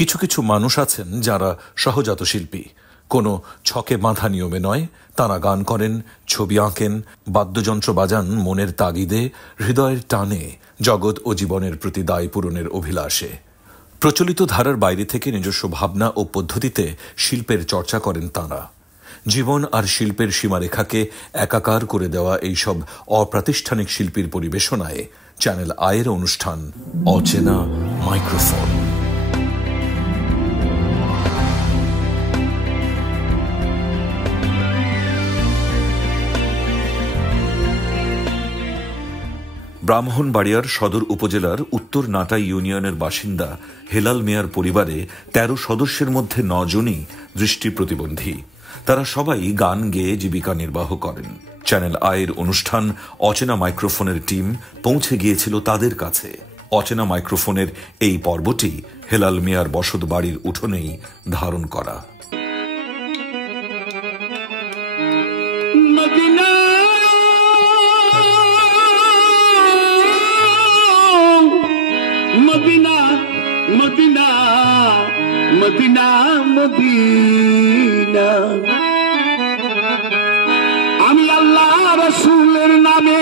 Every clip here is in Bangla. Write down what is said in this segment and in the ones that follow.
কিছু কিছু মানুষ আছেন যারা সহজাত শিল্পী, কোনো ছকে বাঁধা নিয়মে নয়। তাঁরা গান করেন, ছবি আঁকেন, বাদ্যযন্ত্র বাজান মনের তাগিদে, হৃদয়ের টানে, জগৎ ও জীবনের প্রতি দায় পূরণের অভিলাষে। প্রচলিত ধারার বাইরে থেকে নিজস্ব ভাবনা ও পদ্ধতিতে শিল্পের চর্চা করেন তাঁরা। জীবন আর শিল্পের সীমারেখাকে একাকার করে দেওয়া এইসব অপ্রাতিষ্ঠানিক শিল্পীর পরিবেশনায় চ্যানেল আয়ের অনুষ্ঠান অচেনা মাইক্রোফোন। ব্রাহ্মণবাড়িয়ার সদর উপজেলার উত্তর নাটাই ইউনিয়নের বাসিন্দা হেলাল মিয়ার পরিবারে ১৩ সদস্যের মধ্যে ৯ জনই দৃষ্টি প্রতিবন্ধী। তারা সবাই গান গেয়ে জীবিকা নির্বাহ করেন। চ্যানেল আয়ের অনুষ্ঠান অচেনা মাইক্রোফোনের টিম পৌঁছে গিয়েছিল তাদের কাছে। অচেনা মাইক্রোফোনের এই পর্বটি হেলাল মিয়ার বসত বাড়ির উঠোনেই ধারণ করা। মদিনা মদিনা মদিনা মদিনা, আমি আল্লাহ রাসূলের নামে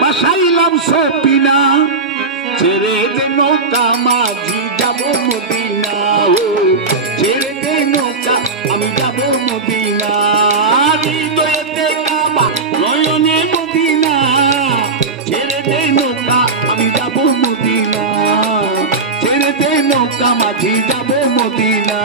বাসাইলাম সপিনা, ছেড়ে দে নৌকা মাঝি যাব মদিনা, ও ছেড়ে দে নৌকা আমি যাব মদিনা, হৃদয়েতে কাবা নয়নে মদিনা, ছেড়ে দে নৌকা আমি যাব মদিনা, ছেড়ে দে নৌকা মাঝি যাব মদিনা।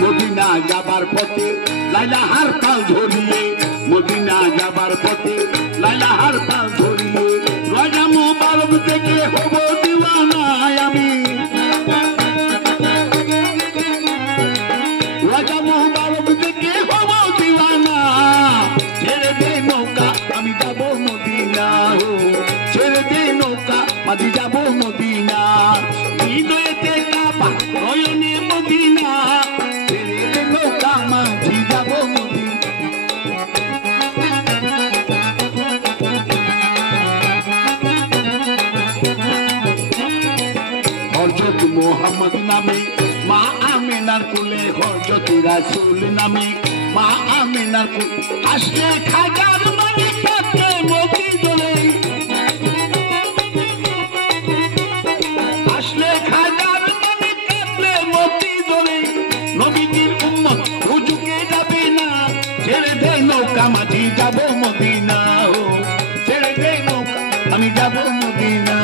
মদিনা যাবার পথে লাইলা হার তাল ধরিয়ে, মদিনা যাবার পথে লাইলা হার তাল ধরিয়ে, রাজা মুবারক থেকে হব দিওয়ানা আমি, রাজা মুবারক থেকে হব দিওয়ানা, ছেড়ে দে নৌকা আমি যাব মদিনা, ছেড়ে দে নৌকা আমি যাব মদিনা, হৃদয়েতে কাবা নয়নে মদিনা, ছেড়ে দে নৌকা মাঝি যাব মদিনা। হযরত মুহাম্মদ নামে মা আমিনার কোলে, হযরত রাসূল নামে মা আমিনার কোলে, আসলে খাজার মানে কাটে মতি জলে, আসলে খাজার মানে কাটে মতি জলে, নবীজির উম্মত হুজুকে যাবে না, ছেড়ে দে নৌকা মাঝি যাব মদিনা, ও ছেড়ে দে নৌকা আমি যাব মদিনা।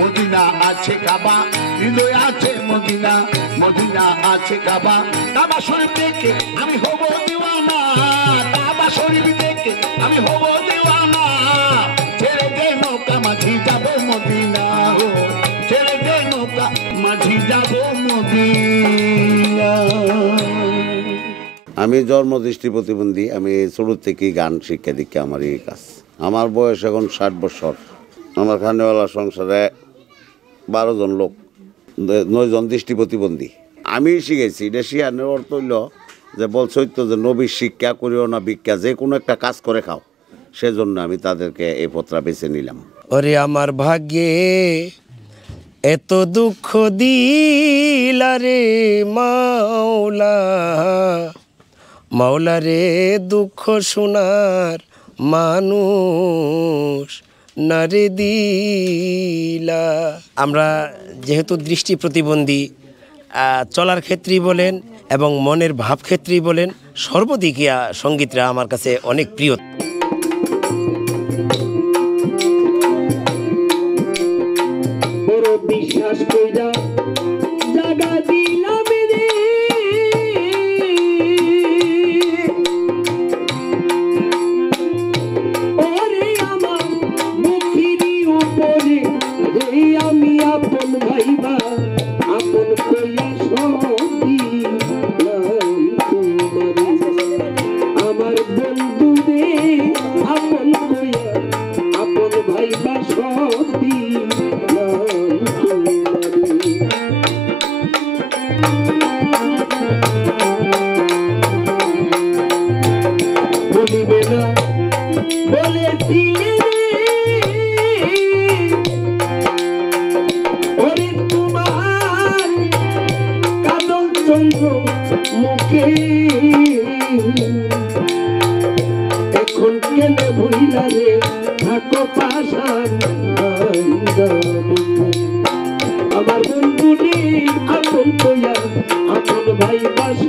মদিনা আছে কাবা, হৃদয় আছে মদিনা, মদিনা আছে কাবা, কাবা শরীফ দেখে আমি হব দিওয়ানা, কাবা শরীফ দেখে আমি হব দিওয়ানা, ছেড়ে দে নৌকা মাঝি যাব মদিনা, ও ছেড়ে দে নৌকা মাঝি যাব মদিনা। আমি জন্ম দৃষ্টি প্রতিবন্ধী। আমি ছোট থেকেই গান শিক্ষা দীক্ষা আমার এই কাজ। আমার বয়স এখন 60 বছর। আমার খানেওয়ালা সংসারে 12 জন লোক, 9 জন দৃষ্টি প্রতিবন্ধী। আমি শিখেছি, এটা শিখানোর অর্থ হইল যে বলছই তো যে নবীর শিক্ষা করিও না ভিক্ষা, যে কোনো একটা কাজ করে খাও। সেজন্য আমি তাদেরকে এই পত্রা বেছে নিলাম। ওরে আমার ভাগ্যে এত দুঃখ দিলা রে মাওলা, মাওলা রে দুঃখ শোনার মানুষ নারে দিলা। আমরা যেহেতু দৃষ্টি প্রতিবন্ধী, চলার ক্ষেত্রেই বলেন এবং মনের ভাব ক্ষেত্রেই বলেন, সর্বদিকিয়া সঙ্গীতরা আমার কাছে অনেক প্রিয়। বিশ্বাস কইরা জাগা দিলাম রে, ওরে আমার মুখের উপরে রে আমি আপন ভাইবা, আপন কইয়া সব দিলাম তোমারে, আমার বন্ধু রে বলেছিলে ওরে তোমার কাজল চন্দ্র মুখে এখন কেনে ভুইলা রে থাকো পাশান আমার বন্ধুরে আপন কইয়া আপন ভাই বাসি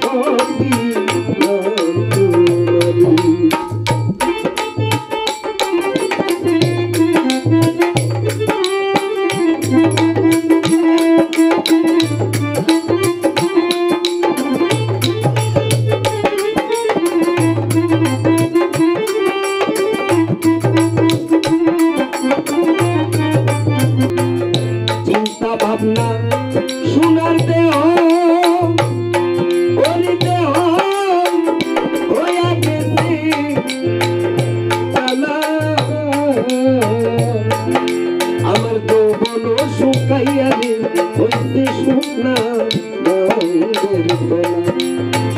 চিন্তা ভাবনা সোনার দেহ ওরে দেহ হইয়া গেছে কালা আমার যৌবন শুকাইয়া রে হইতে শুকনা গঙ্গের তলা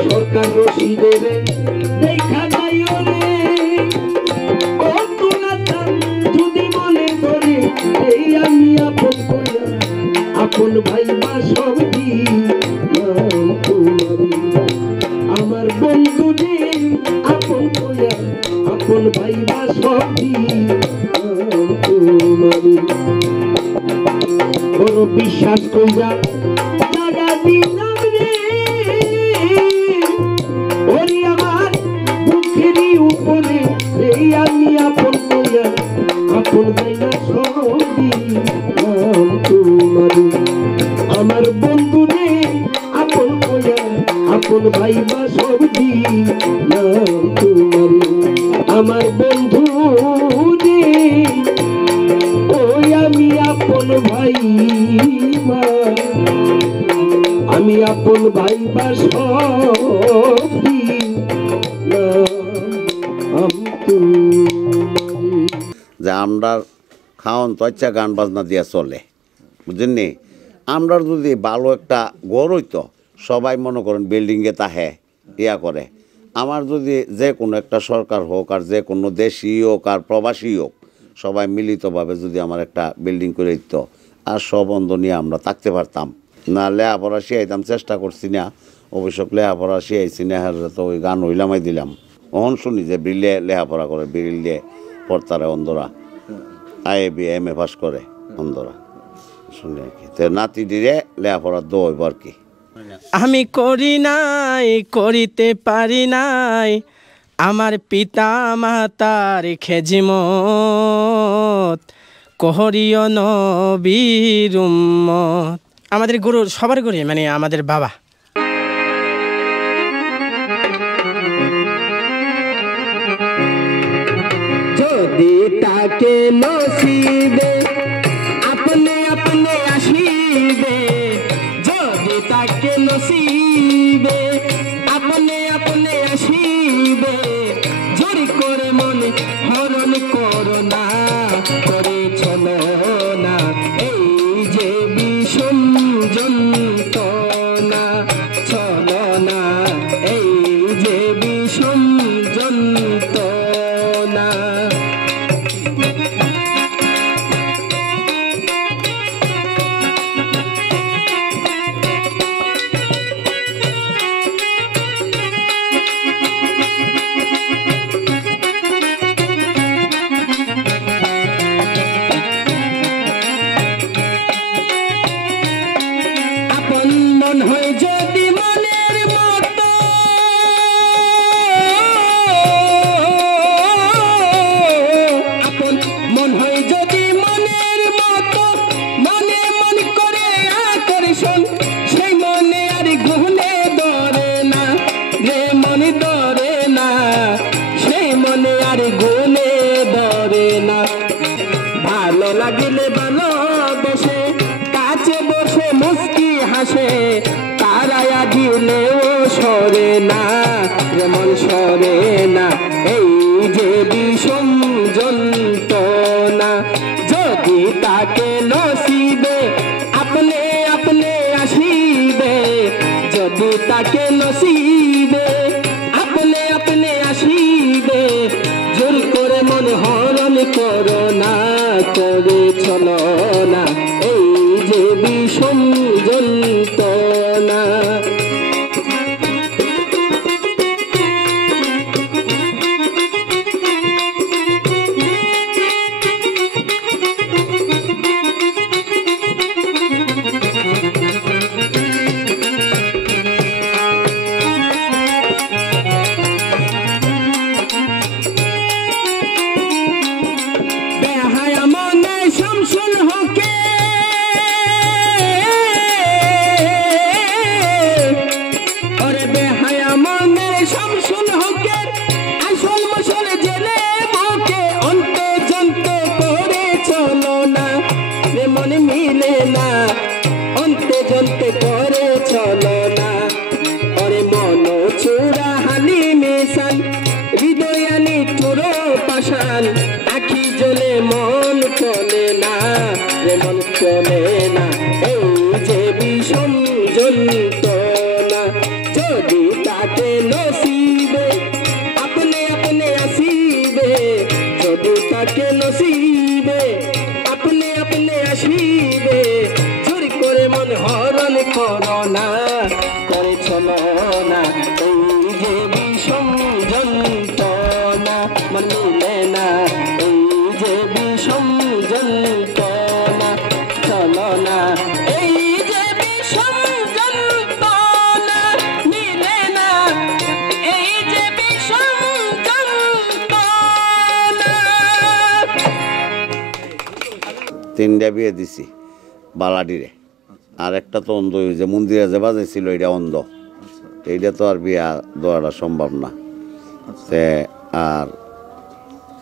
সরকার রশিদে রে দেখা যাইও রে ও তোলা যদি মনে করে এই আমি আপন কইয়া আপন ভাই বাসবি আমার বন্ধু রে আপন কইয়া আপন ভাই বাসবি বড় বিশ্বাস কইয়া জাগা দিলাম রে ওরে আমার বুকেরই উপরে এই আমি আপন কইয়া আপন ভাই বাসবি আমার বন্ধু রে আপন কইয়া আপন ভাই বাসবি আমার বন্ধু রে ওই আমি আপন ভাই আমি আপন ভাই বাসবি যে আমরা খাওয়ান তো আচ্ছা গান বাজনা দিয়া চলে বুঝলেন আমরা যদি ভালো একটা ঘর হইতো সবাই মনে করেন বিল্ডিংয়ে তাহে ইয়া করে আমার যদি যে কোনো একটা সরকার হোক আর যে কোনো দেশি হোক আর প্রবাসী হোক সবাই মিলিতভাবে যদি আমার একটা বিল্ডিং করে দিত আর সব বন্ধ নিয়ে আমরা থাকতে পারতাম না লেহাপড়া শিয়াইতাম চেষ্টা করছি না অবশ্য লেহাপড়া শিয়াইছি না তো ওই গান হইলামাই দিলাম অহন শুনি যে বিলে লেহাপড়া করে বিল দিয়ে পড়তারে অন্ধরা IAB MA পাস করে অন্ধরা শুনি আর কি তো নাতি দিলে লেহাপড়া দোইব আর কি আমি করি নাই করিতে পারি নাই আমার পিতা মাতার খেজিমত কহরিয় নবীর উম্মত। আমাদের গুরু সবার গুরু মানে আমাদের বাবা। যদি তাকে নসিবে আপনে আপনে আসিবে যদি তাকে নসিবে আপনে আপনে আসিবে জোরি করে মনে হরণ করো না করে চলো না এই যে বিষম যন্ত্রণা চলো না এই যে বিষম যন্ত্রণা আপন মন হয় যদি মনের মতো হরণ করো না করে চলো না এই যে বিষম যন্ত্রণা। আখি জ্বলে মন চলে না রে মন চলে না এই যে বিষম যন্ত্রণা। যদি তাতে নসিবে আপনে আপনে আসিবে, যদি তাকে নসিবে আপনে আপনে আসিবে, চুরি করে মন হরণ করো না করে চলো না এই যে বিষম যন্ত্রণা। মন মিলে না এই যে বিষম যন্ত্রণা, চলো না এই যে বিষম যন্ত্রণা, মিলে না এই যে বিষম যন্ত্রণা। 3টা বিয়ে দিছি বালাডিরে, আর একটা তো অন্ধ, যে মন্দিরে যে বাজাইছিল এটা অন্ধ, এইটা তো আর বিয়া দেওয়াটা সম্ভব না। আর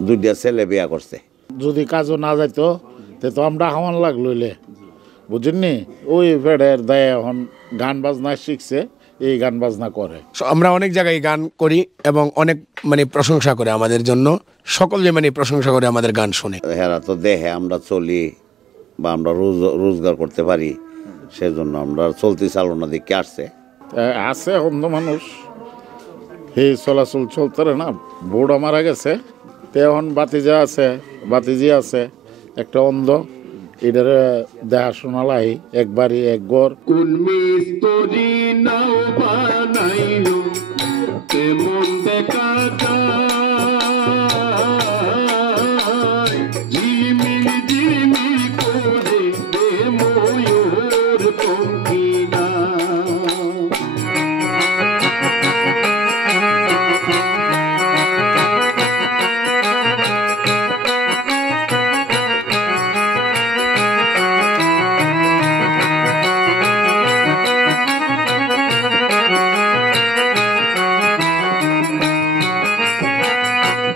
2টা ছেলে বিয়া করছে। যদি কাজও না যাইতো তো আমরা হাওয়ান লাগলইলে বুঝেননি, ওই ফেডের দায় এখন গান বাজনা শিখছে, এই গান বাজনা করে। আমরা অনেক জায়গায় গান করি এবং অনেক মানে প্রশংসা করে আমাদের জন্য, সকলে মানে প্রশংসা করে আমাদের গান শুনে। হেরা তো দেখে আমরা চলি বা আমরা রোজগার করতে পারি, সেজন্য আমরা চলতি চালনা দিকে আসছে। আছে অন্ধ মানুষ, এই চলাচল চলতে না, বুড়া মারা গেছে, তো এখন বাতিজা আছে, বাতিজি আছে, একটা অন্ধ, এটার দেখাশোনা লাই একবারই এক গড়। কোন মিস্ত্রি নাও বানাইলো কেমন দেখা যায়, ঝিলমিল ঝিলমিল করে দে ময়ূর পঙ্খিনা।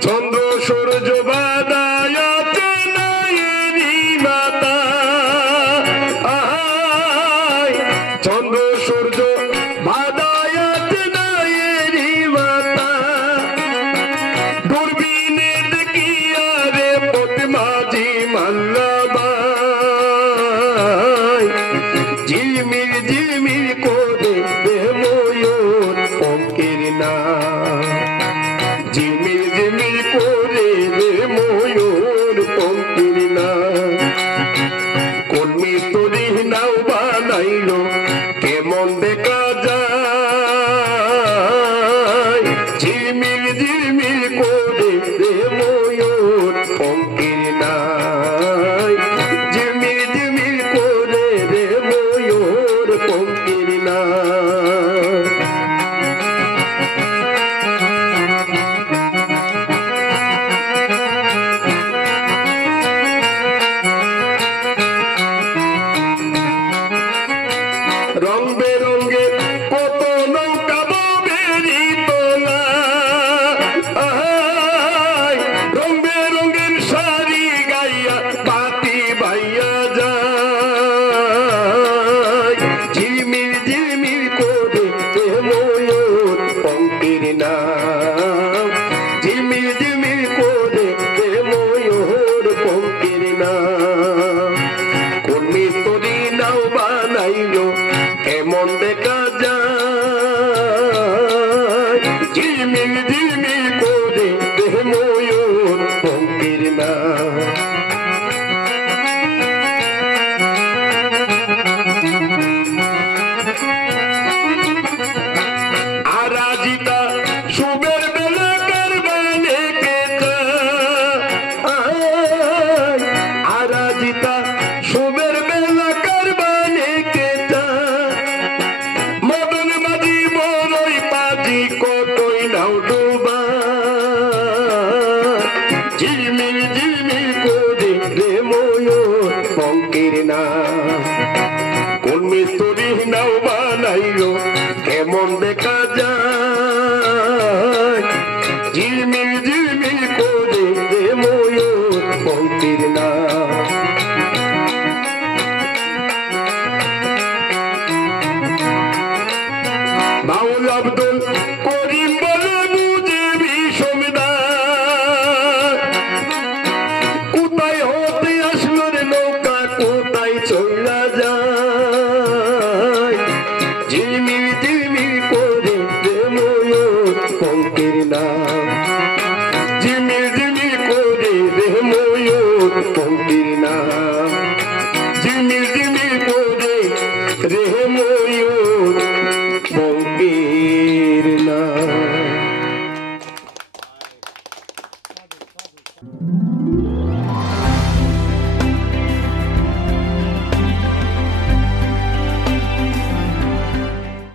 চন্দ্র সূর্য বাদায়াতে নায়েরি মাতা, চন্দ্র সূর্য বাদায়াতে নায়েরি মাতা, দূরবীনে দেখিয়া রে পথ মাঝি মাল্লাবাই, ঝিলমিল ঝিলমিল করে দে ময়ূর পঙ্খির না, ঝিলমিল ঝিলমিল করে দে ময়ূর পঙ্খির না। কোন মিস্ত্রি নাও বানাইলো কেমন দেখা যায়, ঝিলমিল ঝিলমিল করে দে ময়ূর পঙ্খির না, ঝিলমিল ঝিলমিল করে দে ময়ূর পঙ্খির না। রং বেরঙ্গের কত নৌকা বেরি তোলা, রং বেরঙ্গের শাড়ি ঝিলমিল ঝিলমিল করে রে ময়ূর পঙ্কের না কোন মিস্ত্রি নাও বানাইলো কেমন দেখা